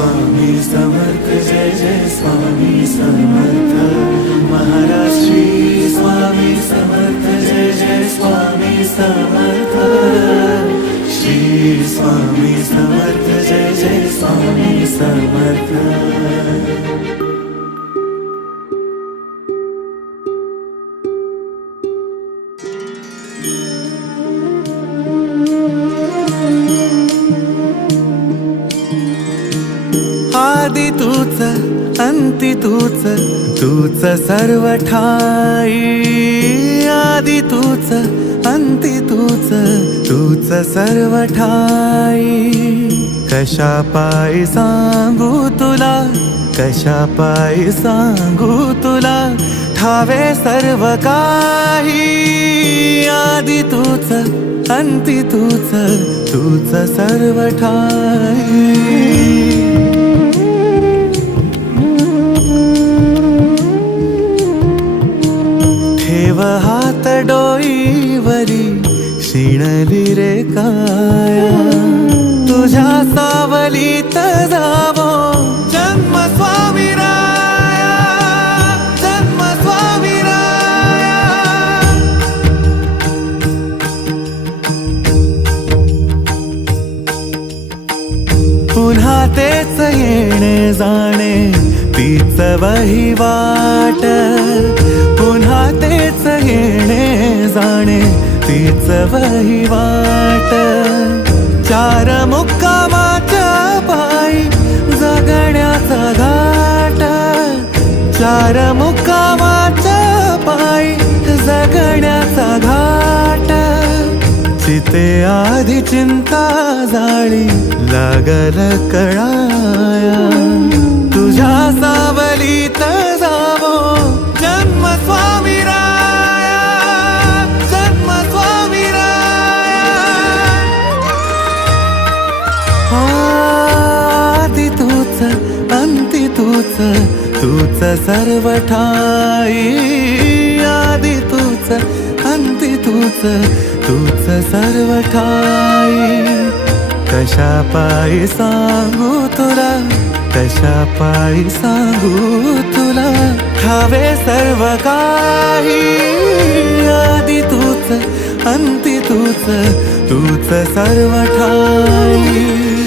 स्वामी समर्थ जय जय स्वामी समर्थ महाराज श्री स्वामी समर्थ जय जय स्वामी समर्थ श्री स्वामी समर्थ जय जय स्वामी समर्थ। आदि तूच अंती तूच तूच सर्व ठाई आदि तूच अंती तूच तूच सर्व ठाई कशा पायी सांगू तुला कशा पायी सांगू तुला ठावे सर्व काही आदि तूच अंती तूच तूच सर्व ठाई हात डोईवरी शिणली रे काया तुझ्या सावलीत जावो जन्म स्वामी राया जन्म स्वामी राया। पुन्हा तेच येणे जाणे तीच वहिवाट पुन्हा तेच येणे जाणे तीच वहिवाट चार मुक्कामाच्या पायी जगण्याचा घाट चार मुक्कामाच्या पायी जगण्याचा घाट चिते आधी चिंता जाळी लागल कळाया तुझ्या सावलीत जावो जन्म स्वामी राया जन्म स्वामी राया। आदि तूच अंती तूच तूच सर्व ठाई आदि तूच अंती तूच तूच सर्व ठाई कशा पायी सांगू तुला कशा पायी सांगू तुला ठावे सर्व काही आदि तूच अंती तूच तूच सर्व ठाई।